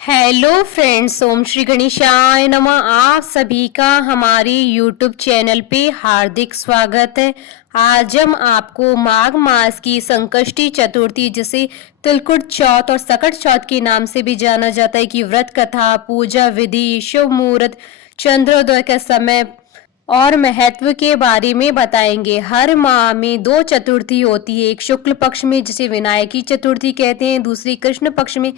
Hello friends, ओम श्री गणेशाय नमः। आप सभी का हमारे यूट्यूब चैनल पे हार्दिक स्वागत है। आज हम आपको माघ मास की संकष्टी चतुर्थी, जिसे तिलकुट चौथ और सकट चौथ के नाम से भी जाना जाता है, की व्रत कथा, पूजा विधि, शुभ मुहूर्त, चंद्रोदय का समय और महत्व के बारे में बताएंगे। हर माह में दो चतुर्थी होती है, एक शुक्ल पक्ष में जिसे विनायकी चतुर्थी कहते हैं, दूसरी कृष्ण पक्ष में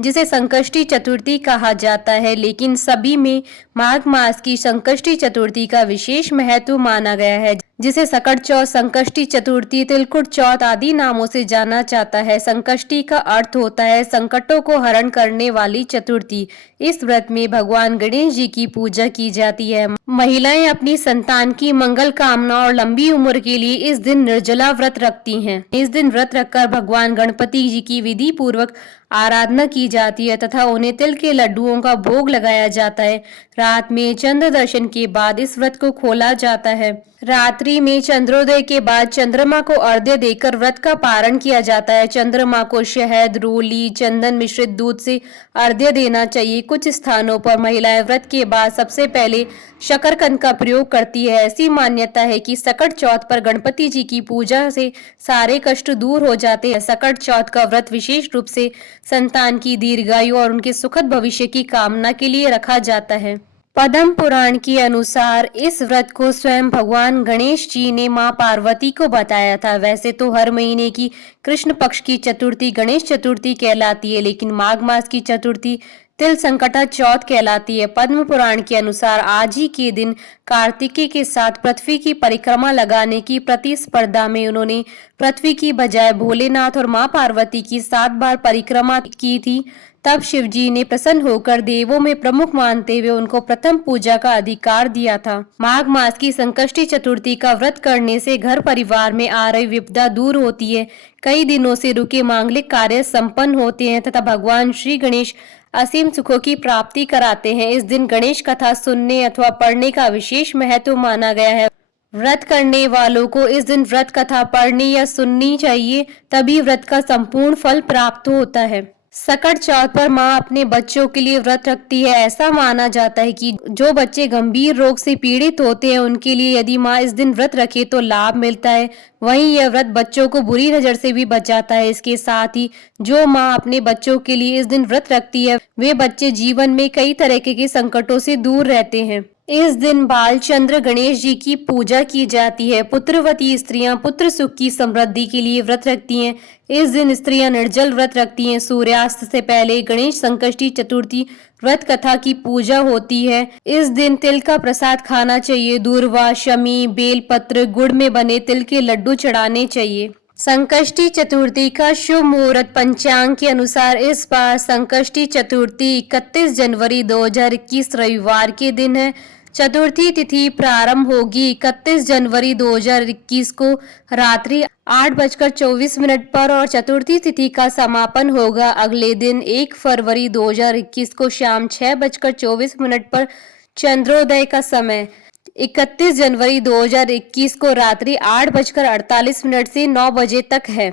जिसे संकष्टी चतुर्थी कहा जाता है। लेकिन सभी में माघ मास की संकष्टी चतुर्थी का विशेष महत्व माना गया है, जिसे सकट चौथ, संकष्टी चतुर्थी, तिलकुट चौथ आदि नामों से जाना जाता है। संकष्टी का अर्थ होता है संकटों को हरण करने वाली चतुर्थी। इस व्रत में भगवान गणेश जी की पूजा की जाती है। महिलाएं अपनी संतान की मंगल कामना और लंबी उम्र के लिए इस दिन निर्जला व्रत रखती हैं। इस दिन व्रत रखकर भगवान गणपति जी की विधि पूर्वक आराधना की जाती है तथा उन्हें तिल के लड्डुओं का भोग लगाया जाता है। रात में चंद्र दर्शन के बाद इस व्रत को खोला जाता है। रात्रि में चंद्रोदय के बाद चंद्रमा को अर्घ्य देकर व्रत का पारण किया जाता है। चंद्रमा को शहद, रोली, चंदन मिश्रित दूध से अर्घ्य देना चाहिए। कुछ स्थानों पर महिलाएं व्रत के बाद सबसे पहले शकरकंद का प्रयोग करती है। ऐसी मान्यता है कि सकट चौथ पर गणपति जी की पूजा से सारे कष्ट दूर हो जाते हैं। सकट चौथ का व्रत विशेष रूप से संतान की दीर्घायु और उनके सुखद भविष्य की कामना के लिए रखा जाता है। पद्म पुराण के अनुसार इस व्रत को स्वयं भगवान गणेश जी ने मां पार्वती को बताया था। वैसे तो हर महीने की कृष्ण पक्ष की चतुर्थी गणेश चतुर्थी कहलाती है, लेकिन माघ मास की चतुर्थी तिल संकटा चौथ कहलाती है। पद्म पुराण के अनुसार आज ही के दिन कार्तिकेय के साथ पृथ्वी की परिक्रमा लगाने की प्रतिस्पर्धा में उन्होंने पृथ्वी की बजाय भोलेनाथ और मां पार्वती की 7 बार परिक्रमा की थी। तब शिव जी ने प्रसन्न होकर देवों में प्रमुख मानते हुए उनको प्रथम पूजा का अधिकार दिया था। माघ मास की संकष्टी चतुर्थी का व्रत करने से घर परिवार में आ रही विपदा दूर होती है। कई दिनों से रुके मांगलिक कार्य संपन्न होते हैं तथा भगवान श्री गणेश असीम सुखों की प्राप्ति कराते हैं। इस दिन गणेश कथा सुनने अथवा पढ़ने का विशेष महत्व माना गया है। व्रत करने वालों को इस दिन व्रत कथा पढ़नी या सुननी चाहिए, तभी व्रत का संपूर्ण फल प्राप्त होता है। सकट चौथ पर माँ अपने बच्चों के लिए व्रत रखती है। ऐसा माना जाता है कि जो बच्चे गंभीर रोग से पीड़ित होते हैं उनके लिए यदि माँ इस दिन व्रत रखे तो लाभ मिलता है। वहीं यह व्रत बच्चों को बुरी नजर से भी बचाता है। इसके साथ ही जो माँ अपने बच्चों के लिए इस दिन व्रत रखती है वे बच्चे जीवन में कई तरह के संकटों से दूर रहते हैं। इस दिन बालचंद्र गणेश जी की पूजा की जाती है। पुत्रवती स्त्रियां पुत्र सुख की समृद्धि के लिए व्रत रखती हैं। इस दिन स्त्रियां निर्जल व्रत रखती हैं। सूर्यास्त से पहले गणेश संकष्टी चतुर्थी व्रत कथा की पूजा होती है। इस दिन तिल का प्रसाद खाना चाहिए। दूर्वा, शमी, बेलपत्र, गुड़ में बने तिल के लड्डू चढ़ाने चाहिए। संकष्टी चतुर्थी का शुभ मुहूर्त पंचांग के अनुसार इस बार संकष्टी चतुर्थी 31 जनवरी 2021 रविवार के दिन है। चतुर्थी तिथि प्रारंभ होगी 31 जनवरी 2021 को रात्रि 8:24 पर और चतुर्थी तिथि का समापन होगा अगले दिन 1 फरवरी 2021 को शाम 6:24 पर चंद्रोदय का समय 31 जनवरी 2021 को रात्रि 8:48 से 9 बजे तक है।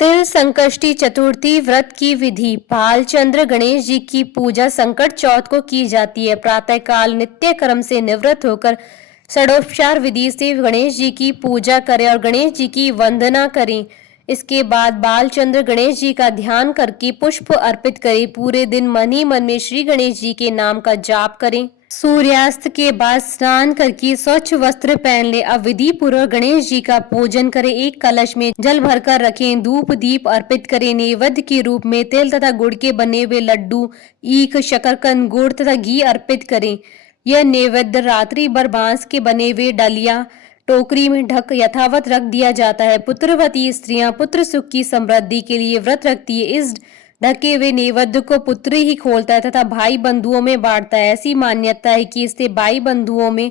तिल संकष्टी चतुर्थी व्रत की विधि। बालचंद्र गणेश जी की पूजा संकट चौथ को की जाती है। प्रातःकाल नित्य कर्म से निवृत्त होकर षडोपचार विधि से गणेश जी की पूजा करें और गणेश जी की वंदना करें। इसके बाद बालचंद्र गणेश जी का ध्यान करके पुष्प अर्पित करें। पूरे दिन मन ही मन में श्री गणेश जी के नाम का जाप करें। सूर्यास्त के बाद स्नान करके स्वच्छ वस्त्र पहन ले। अब विधि पूर्वक गणेश जी का पूजन करें। एक कलश में जल भरकर रखें। धूप दीप अर्पित करें। नैवेद्य के रूप में तिल तथा गुड़ के बने हुए लड्डू, ईख, शकरकंद, गुड़ तथा घी अर्पित करें। यह नैवेद्य रात्रि भर बांस के बने हुए डलिया टोकरी में ढक यथावत रख दिया जाता है। पुत्रवती स्त्रियां पुत्र सुख की समृद्धि के लिए व्रत रखती है। इस ढके हुए नैवेद्य को पुत्र ही खोलता है तथा भाई बंधुओं में बांटता है। ऐसी मान्यता है कि इससे भाई बंधुओं में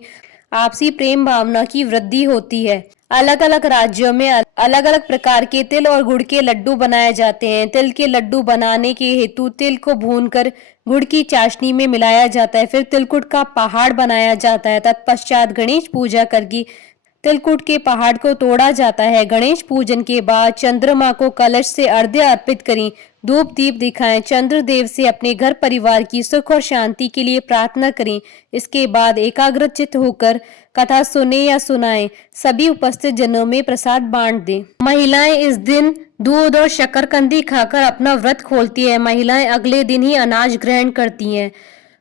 आपसी प्रेम भावना की वृद्धि होती है। अलग अलग राज्यों में अलग अलग प्रकार के तिल और गुड़ के लड्डू बनाए जाते हैं। तिल के लड्डू बनाने के हेतु तिल को भूनकर गुड़ की चाशनी में मिलाया जाता है। फिर तिलकुट का पहाड़ बनाया जाता है। तत्पश्चात गणेश पूजा करके तिलकुट के पहाड़ को तोड़ा जाता है। गणेश पूजन के बाद चंद्रमा को कलश से अर्घ्य अर्पित करें, धूप दीप दिखाएं, चंद्रदेव से अपने घर परिवार की सुख और शांति के लिए प्रार्थना करें। इसके बाद एकाग्रचित्त होकर कथा सुने या सुनाएं। सभी उपस्थित जनों में प्रसाद बांट दें। महिलाएं इस दिन दूध और शक्करकंदी खाकर अपना व्रत खोलती है। महिलाएं अगले दिन ही अनाज ग्रहण करती हैं।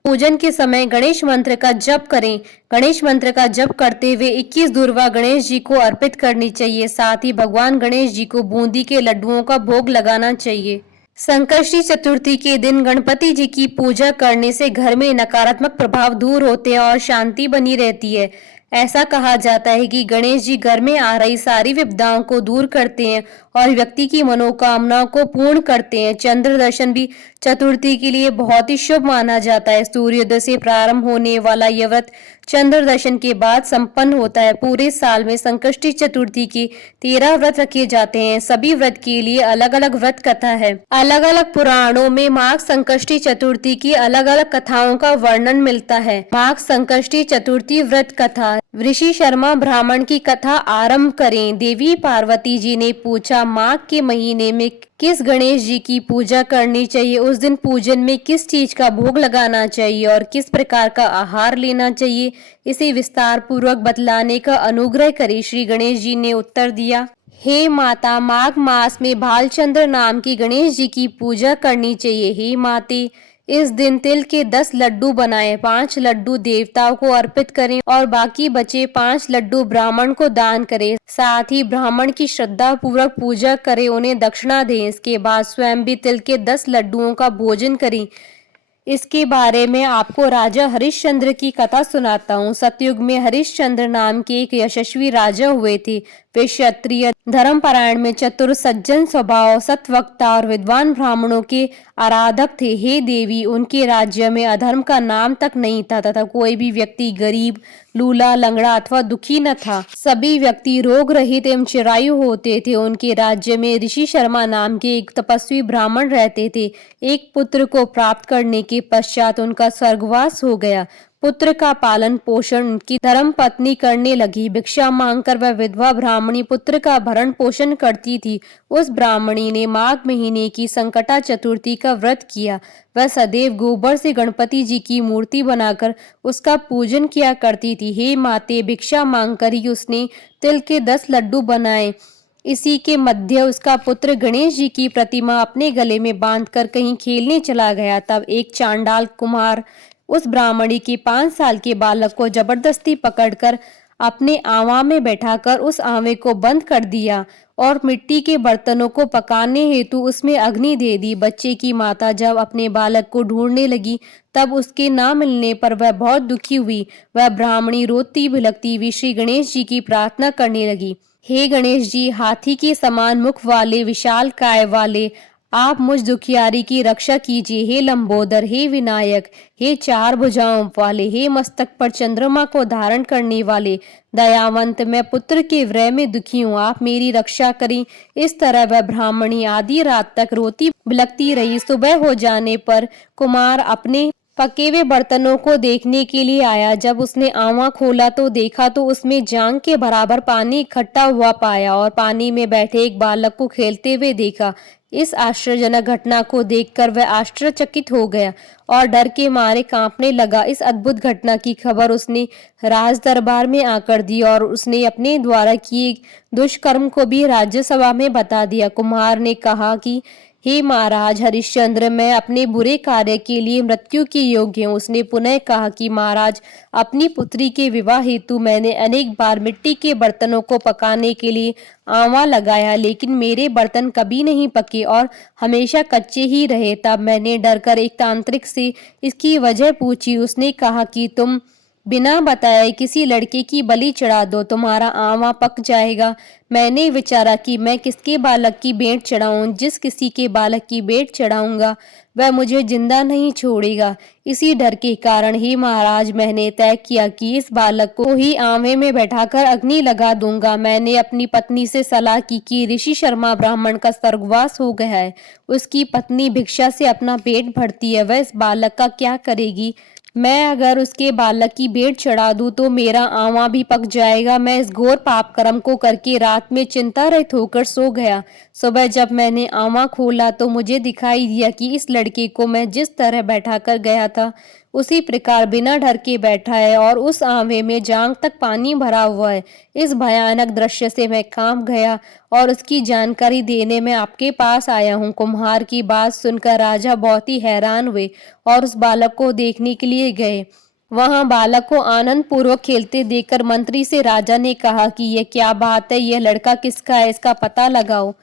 पूजन के समय गणेश मंत्र का जप करें। गणेश मंत्र का जप करते हुए 21 दूर्वा गणेश जी को अर्पित करनी चाहिए। साथ ही भगवान गणेश जी को बूंदी के लड्डुओं का भोग लगाना चाहिए। संकष्टी चतुर्थी के दिन गणपति जी की पूजा करने से घर में नकारात्मक प्रभाव दूर होते हैं और शांति बनी रहती है। ऐसा कहा जाता है कि गणेश जी घर में आ रही सारी विपदाओं को दूर करते हैं और व्यक्ति की मनोकामनाओं को पूर्ण करते हैं। चंद्र दर्शन भी चतुर्थी के लिए बहुत ही शुभ माना जाता है। सूर्योदय से प्रारंभ होने वाला यह व्रत चंद्र दर्शन के बाद संपन्न होता है। पूरे साल में संकष्टी चतुर्थी के 13 व्रत रखे जाते हैं। सभी व्रत के लिए अलग अलग व्रत कथा है। अलग अलग पुराणों में माघ संकष्टी चतुर्थी की अलग अलग कथाओं का वर्णन मिलता है। माघ संकष्टी चतुर्थी व्रत कथा। ऋषि शर्मा ब्राह्मण की कथा आरंभ करें। देवी पार्वती जी ने पूछा, माघ के महीने में किस गणेश जी की पूजा करनी चाहिए? उस दिन पूजन में किस चीज का भोग लगाना चाहिए और किस प्रकार का आहार लेना चाहिए? इसे विस्तार पूर्वक बतलाने का अनुग्रह करें। श्री गणेश जी ने उत्तर दिया, हे माता, माघ मास में भालचंद्र नाम की गणेश जी की पूजा करनी चाहिए। हे माते, इस दिन तिल के 10 लड्डू बनाएं, 5 लड्डू देवताओं को अर्पित करें और बाकी बचे 5 लड्डू ब्राह्मण को दान करें। साथ ही ब्राह्मण की श्रद्धा पूर्वक पूजा करें, उन्हें दक्षिणा दें। इसके बाद स्वयं भी तिल के 10 लड्डुओं का भोजन करें। इसके बारे में आपको राजा हरिश्चंद्र की कथा सुनाता हूँ। सतयुग में हरिश्चंद्र नाम के एक यशस्वी राजा हुए थे। वे क्षत्रिय धर्मपरायण में चतुर, सज्जन स्वभाव, सत्वक्ता और विद्वान ब्राह्मणों के आराधक थे। हे देवी, उनके राज्य में अधर्म का नाम तक नहीं था तथा कोई भी व्यक्ति गरीब, लूला, लंगड़ा अथवा दुखी न था। सभी व्यक्ति रोग रहित एवं चिरायु होते थे। उनके राज्य में ऋषि शर्मा नाम के एक तपस्वी ब्राह्मण रहते थे। एक पुत्र को प्राप्त करने के पश्चात उनका स्वर्गवास हो गया। पुत्र का पालन पोषण उनकी धर्म पत्नी करने लगी। भिक्षा मांगकर वह विधवा ब्राह्मणी पुत्र का भरण पोषण करती थी। उस ब्राह्मणी ने माघ महीने की संकटा चतुर्थी का व्रत किया। वह सदैव गोबर से गणपति जी की मूर्ति बनाकर उसका पूजन किया करती थी। हे माते, भिक्षा मांगकर ही उसने तिल के 10 लड्डू बनाए। इसी के मध्य उसका पुत्र गणेश जी की प्रतिमा अपने गले में बांधकर कहीं खेलने चला गया। तब एक चांडाल कुमार उस ब्राह्मणी के 5 साल के बालक को जबरदस्ती पकड़कर अपने आवा में बैठाकर उस आवे को बंद कर दिया और मिट्टी के बर्तनों को पकाने हेतु उसमें अग्नि दे दी। बच्चे की माता जब अपने बालक को ढूंढने लगी तब उसके ना मिलने पर वह बहुत दुखी हुई। वह ब्राह्मणी रोती भिलकती हुई श्री गणेश जी की प्रार्थना करने लगी, हे गणेश जी, हाथी के समान मुख वाले, विशाल काय वाले, आप मुझ दुखियारी की रक्षा कीजिए। हे लंबोदर, हे विनायक, हे 4 भुजाओं वाले, हे मस्तक पर चंद्रमा को धारण करने वाले, दयावंत, मैं पुत्र के व्रय में दुखी हूँ, आप मेरी रक्षा करें। इस तरह वह ब्राह्मणी आधी रात तक रोती बिलखती रही। सुबह हो जाने पर कुमार अपने पके हुए बर्तनों को देखने के लिए आया। जब उसने आंवा खोला तो देखा तो उसमें जांग के बराबर पानी इकट्ठा हुआ पाया और पानी में बैठे एक बालक को खेलते हुए देखा। इस आश्चर्यजनक घटना को देखकर वह आश्चर्यचकित हो गया और डर के मारे कांपने लगा। इस अद्भुत घटना की खबर उसने राज दरबार में आकर दी और उसने अपने द्वारा किए दुष्कर्म को भी राज्यसभा में बता दिया। कुम्हार ने कहा कि हे महाराज हरिश्चंद्र, मैं अपने बुरे कार्य के लिए मृत्यु के योग्य हूँ। उसने पुनः कहा कि महाराज, अपनी पुत्री के विवाह हेतु मैंने अनेक बार मिट्टी के बर्तनों को पकाने के लिए आंवा लगाया, लेकिन मेरे बर्तन कभी नहीं पके और हमेशा कच्चे ही रहे। तब मैंने डरकर एक तांत्रिक से इसकी वजह पूछी। उसने कहा कि तुम बिना बताए किसी लड़के की बलि चढ़ा दो, तुम्हारा आंवा पक जाएगा। मैंने विचारा कि मैं किसके बालक की भेंट चढ़ाऊं। जिस किसी के बालक की भेंट चढ़ाऊंगा वह मुझे जिंदा नहीं छोड़ेगा। इसी डर के कारण ही महाराज मैंने तय किया कि इस बालक को ही आंवे में बैठाकर अग्नि लगा दूंगा। मैंने अपनी पत्नी से सलाह की कि ऋषि शर्मा ब्राह्मण का स्वर्गवास हो गया है, उसकी पत्नी भिक्षा से अपना पेट भरती है, वह इस बालक का क्या करेगी। मैं अगर उसके बालक की भेंट चढ़ा दूं तो मेरा आंवला भी पक जाएगा। मैं इस घोर पाप कर्म को करके रात में चिंता रहित होकर सो गया। सुबह जब मैंने आंवला खोला तो मुझे दिखाई दिया कि इस लड़के को मैं जिस तरह बैठा कर गया था उसी प्रकार बिना डर के बैठा है और उस आंवले में जांघ तक पानी भरा हुआ है। इस भयानक दृश्य से मैं कांप गया और उसकी जानकारी देने में आपके पास आया हूँ। कुम्हार की बात सुनकर राजा बहुत ही हैरान हुए और उस बालक को देखने के लिए गए। वहां बालक को आनंद पूर्वक खेलते देखकर मंत्री से राजा ने कहा कि यह क्या बात है, यह लड़का किसका है, इसका पता लगाओ।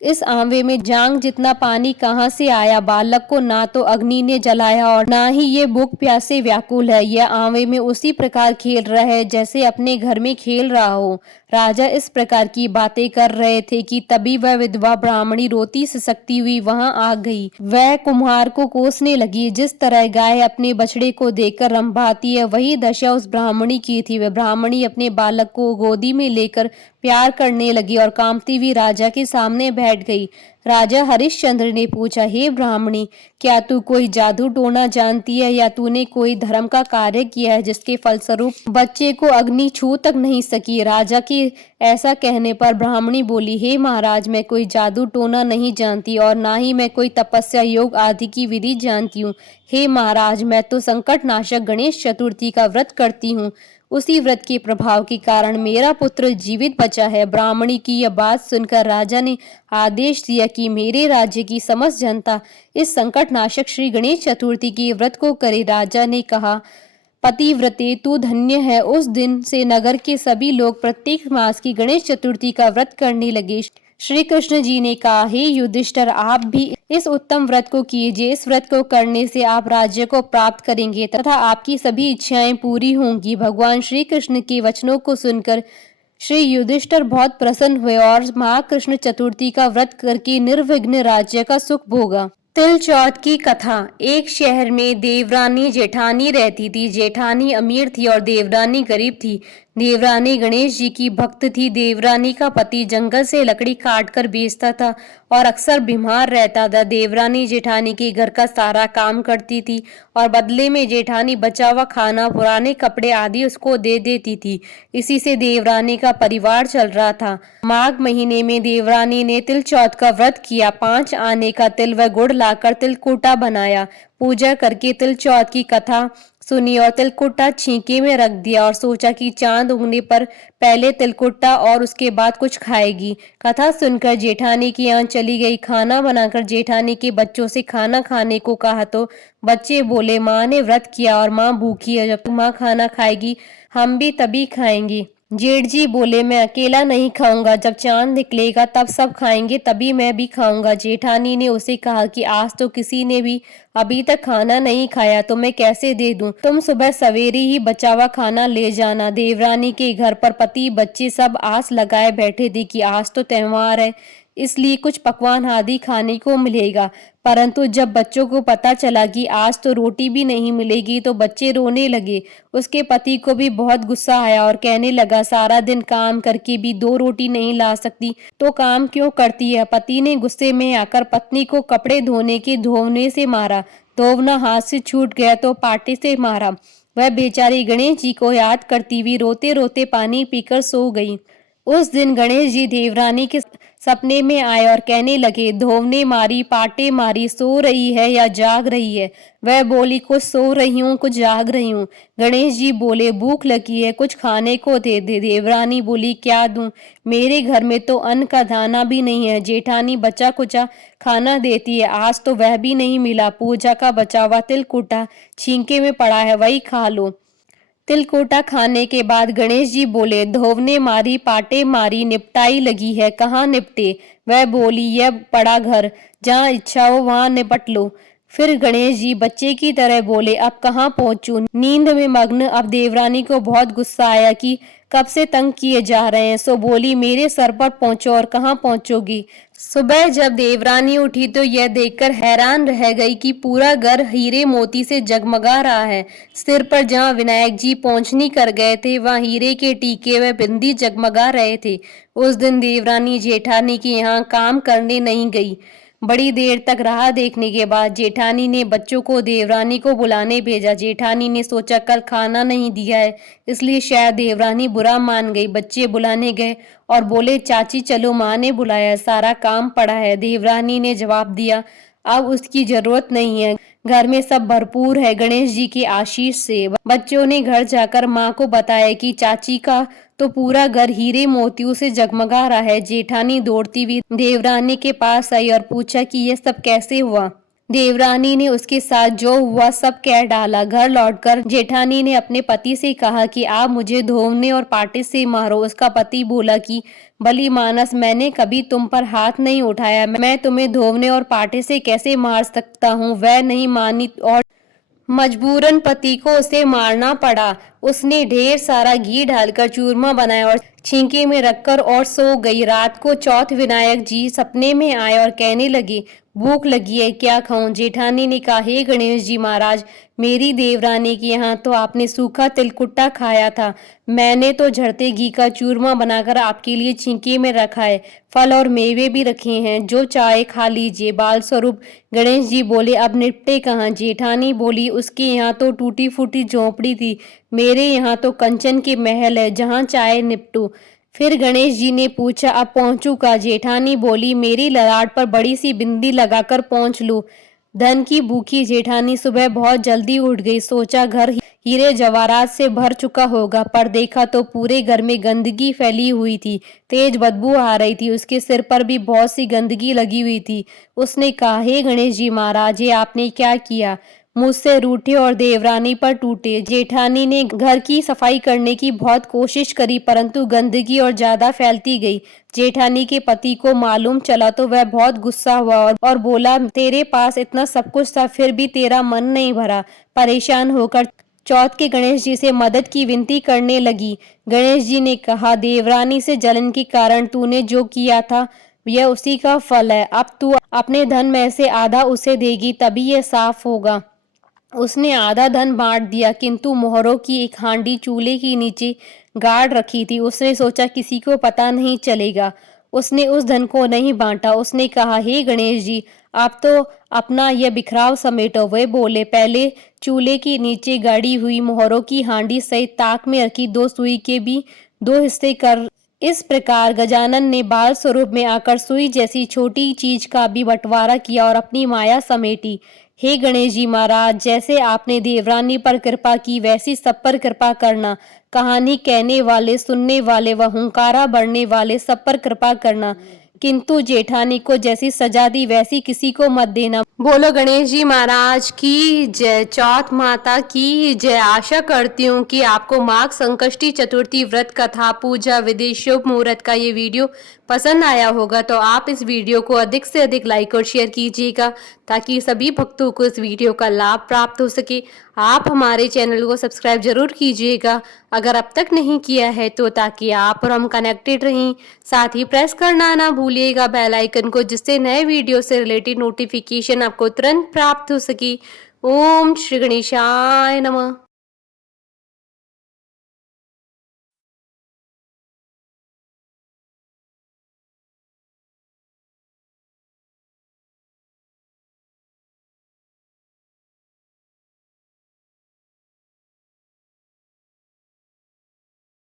इस आंवले में जांघ जितना पानी कहाँ से आया? बालक को ना तो अग्नि ने जलाया और ना ही ये भूख प्यास से व्याकुल है। यह आंवले में उसी प्रकार खेल रहा है जैसे अपने घर में खेल रहा हो। राजा इस प्रकार की बातें कर रहे थे कि तभी वह विधवा ब्राह्मणी रोती सिसकती हुई वहां आ गई। वह कुम्हार को कोसने लगी। जिस तरह गाय अपने बछड़े को देखकर रंभाती है वही दशा उस ब्राह्मणी की थी। वह ब्राह्मणी अपने बालक को गोदी में लेकर प्यार करने लगी और कांपती हुई राजा के सामने बैठ गई। राजा हरिश्चंद्र ने पूछा, हे ब्राह्मणी, क्या तू कोई जादू टोना जानती है या तूने कोई धर्म का कार्य किया है जिसके फलस्वरूप बच्चे को अग्नि छू तक नहीं सकी? राजा के ऐसा कहने पर ब्राह्मणी बोली, हे महाराज, मैं कोई जादू टोना नहीं जानती और ना ही मैं कोई तपस्या योग आदि की विधि जानती हूँ। हे महाराज, मैं तो संकट नाशक गणेश चतुर्थी का व्रत करती हूँ। उसी व्रत के प्रभाव के कारण मेरा पुत्र जीवित बचा है। ब्राह्मणी की यह बात सुनकर राजा ने आदेश दिया कि मेरे राज्य की समस्त जनता इस संकटनाशक श्री गणेश चतुर्थी के व्रत को करे। राजा ने कहा, पतिव्रते तू धन्य है। उस दिन से नगर के सभी लोग प्रत्येक मास की गणेश चतुर्थी का व्रत करने लगे। श्री कृष्ण जी ने कहा, हे युधिष्ठिर, आप भी इस उत्तम व्रत को कीजिए। इस व्रत को करने से आप राज्य को प्राप्त करेंगे तथा आपकी सभी इच्छाएं पूरी होंगी। भगवान श्री कृष्ण के वचनों को सुनकर श्री युधिष्ठिर बहुत प्रसन्न हुए और महाकृष्ण चतुर्थी का व्रत करके निर्विघ्न राज्य का सुख भोगा। तिल चौथ की कथा। एक शहर में देवरानी जेठानी रहती थी। जेठानी अमीर थी और देवरानी गरीब थी। देवरानी गणेश जी की भक्त थी। देवरानी का पति जंगल से लकड़ी काट कर बेचता था और अक्सर बीमार रहता था। देवरानी जेठानी के घर का सारा काम करती थी और बदले में जेठानी बचा हुआ खाना, पुराने कपड़े आदि उसको दे देती थी। इसी से देवरानी का परिवार चल रहा था। माघ महीने में देवरानी ने तिल चौथ का व्रत किया। 5 आने का तिल व गुड़ लाकर तिलकुटा बनाया। पूजा करके तिल चौथ की कथा सुनी और तिलकुटा छींके में रख दिया और सोचा कि चांद उगने पर पहले तिलकुटा और उसके बाद कुछ खाएगी। कथा सुनकर जेठानी की आंख चली गई। खाना बनाकर जेठानी के बच्चों से खाना खाने को कहा तो बच्चे बोले, माँ ने व्रत किया और माँ भूखी है, जब माँ खाना खाएगी हम भी तभी खाएंगे। जेठ जी बोले, मैं अकेला नहीं खाऊंगा, जब चांद निकलेगा तब सब खाएंगे, तभी मैं भी खाऊंगा। जेठानी ने उसे कहा कि आज तो किसी ने भी अभी तक खाना नहीं खाया तो मैं कैसे दे दूं? तुम सुबह सवेरे ही बचा हुआ खाना ले जाना। देवरानी के घर पर पति बच्चे सब आस लगाए बैठे थे कि आज तो त्योहार है, इसलिए कुछ पकवान आदि खाने को मिलेगा। परंतु जब बच्चों को पता चला कि आज तो रोटी भी नहीं मिलेगी तो बच्चे रोने लगे। उसके पति को भी बहुत गुस्सा आया और कहने लगा, सारा दिन काम करके भी 2 रोटी नहीं ला सकती तो काम क्यों करती है? पति ने गुस्से में आकर पत्नी को कपड़े धोने के धोवने से मारा। धोवना हाथ से छूट गया तो पाटे से मारा। वह बेचारी गणेश जी को याद करती हुई रोते रोते पानी पीकर सो गई। उस दिन गणेश जी देवरानी के सपने में आए और कहने लगे, धोवने मारी, पाटे मारी, सो रही है या जाग रही है? वह बोली, कुछ सो रही हूँ, कुछ जाग रही हूँ। गणेश जी बोले, भूख लगी है, कुछ खाने को दे दे। देवरानी बोली, क्या दूं? मेरे घर में तो अन्न का दाना भी नहीं है। जेठानी बचा कुचा खाना देती है, आज तो वह भी नहीं मिला। पूजा का बचा हुआ तिलकुटा छींके में पड़ा है, वही खा लो। तिलकोटा खाने के बाद गणेश जी बोले, धोवने मारी, पाटे मारी, निपटाई लगी है, कहाँ निपटे? वह बोली, यह पड़ा घर, जहाँ इच्छा हो वहां निपट लो। फिर गणेश जी बच्चे की तरह बोले, अब कहाँ पहुंचूं? नींद में मग्न। अब देवरानी को बहुत गुस्सा आया कि कब से तंग किए जा रहे हैं, सो बोली, मेरे सर पर पहुंचो। और कहाँ पहुंचोगी? सुबह जब देवरानी उठी तो यह देखकर हैरान रह गई कि पूरा घर हीरे मोती से जगमगा रहा है। सिर पर जहाँ विनायक जी पोंछनी कर गए थे वहाँ हीरे के टीके व बिंदी जगमगा रहे थे। उस दिन देवरानी जेठानी के यहाँ काम करने नहीं गई। बड़ी देर तक राह देखने के बाद जेठानी ने बच्चों को देवरानी को बुलाने भेजा। जेठानी ने सोचा कल खाना नहीं दिया है, इसलिए शायद देवरानी बुरा मान गई। बच्चे बुलाने गए और बोले चाची चलो, माँ ने बुलाया, सारा काम पड़ा है। देवरानी ने जवाब दिया अब उसकी जरूरत नहीं है, घर में सब भरपूर है गणेश जी की आशीष से। बच्चों ने घर जाकर माँ को बताया कि चाची का तो पूरा घर हीरे मोतियों से जगमगा रहा है। जेठानी दौड़ती हुई देवरानी के पास आई और पूछा कि यह सब कैसे हुआ। देवरानी ने उसके साथ जो हुआ सब कह डाला। घर लौटकर जेठानी ने अपने पति से कहा कि आप मुझे धोने और पाटे से मारो। उसका पति बोला कि भली मानस, मैंने कभी तुम पर हाथ नहीं उठाया, मैं तुम्हें धोने और पाटे से कैसे मार सकता हूँ। वह नहीं मानी और मजबूरन पति को उसे मारना पड़ा। उसने ढेर सारा घी डालकर चूरमा बनाया और छींके में रखकर और सो गई। रात को चौथ विनायक जी सपने में आए और कहने लगे भूख लगी है, क्या खाऊं। जेठानी ने कहा हे गणेश जी महाराज, मेरी देवरानी के यहाँ तो आपने सूखा तिलकुट्टा खाया था, मैंने तो झड़ते घी का चूरमा बनाकर आपके लिए छींके में रखा है, फल और मेवे भी रखे हैं, जो चाहे खा लीजिए। बाल स्वरूप गणेश जी बोले अब निपटे कहाँ। जेठानी बोली उसके यहाँ तो टूटी फूटी झोंपड़ी थी, मेरे यहाँ तो कंचन के महल है, जहाँ चाहे निपटू। फिर गणेश जी ने पूछा अब पहुंचू का। जेठानी बोली मेरी ललाट पर बड़ी सी बिंदी लगाकर पहुंच लूं। धन की भूखी जेठानी सुबह बहुत जल्दी उठ गई। सोचा घर हीरे जवाहरात से भर चुका होगा, पर देखा तो पूरे घर में गंदगी फैली हुई थी, तेज बदबू आ रही थी। उसके सिर पर भी बहुत सी गंदगी लगी हुई थी। उसने कहा हे गणेश जी महाराज, ये आपने क्या किया, मुझसे रूठे और देवरानी पर टूटे। जेठानी ने घर की सफाई करने की बहुत कोशिश करी, परंतु गंदगी और ज्यादा फैलती गई। जेठानी के पति को मालूम चला तो वह बहुत गुस्सा हुआ और बोला तेरे पास इतना सब कुछ था, फिर भी तेरा मन नहीं भरा। परेशान होकर चौथ के गणेश जी से मदद की विनती करने लगी। गणेश जी ने कहा देवरानी से जलन के कारण तूने जो किया था यह उसी का फल है। अब तू अपने धन में से आधा उसे देगी, तभी यह साफ होगा। उसने आधा धन बांट दिया, किंतु मोहरों की एक हांडी चूल्हे के नीचे गाड़ रखी थी। उसने सोचा किसी को पता नहीं चलेगा, उसने उस धन को नहीं बांटा। उसने कहा हे गणेश जी, आप तो अपना यह बिखराव समेटो। वे बोले पहले चूल्हे के नीचे गाड़ी हुई मोहरों की हांडी सहित ताक में रखी 2 सुई के भी 2 हिस्से कर। इस प्रकार गजानन ने बाल स्वरूप में आकर सुई जैसी छोटी चीज का भी बंटवारा किया और अपनी माया समेटी। हे गणेश जी महाराज, जैसे आपने देवरानी पर कृपा की वैसी सब पर कृपा करना। कहानी कहने वाले, सुनने वाले व हुंकारा बढ़ने वाले सब पर कृपा करना, किंतु जेठानी को जैसी सजा दी वैसी किसी को मत देना। बोलो गणेश जी महाराज की जय, चौथ माता की जय। आशा करती हूँ कि आपको माघ संकष्टी चतुर्थी व्रत कथा पूजा विधि शुभ मुहूर्त का ये वीडियो पसंद आया होगा, तो आप इस वीडियो को अधिक से अधिक लाइक और शेयर कीजिएगा ताकि सभी भक्तों को इस वीडियो का लाभ प्राप्त हो सके। आप हमारे चैनल को सब्सक्राइब जरूर कीजिएगा अगर अब तक नहीं किया है तो, ताकि आप और हम कनेक्टेड रहें। साथ ही प्रेस करना ना भूलिएगा बेल आइकन को, जिससे नए वीडियो से रिलेटेड नोटिफिकेशन आपको तुरंत प्राप्त हो सके। ओम श्री गणेशाय नमः।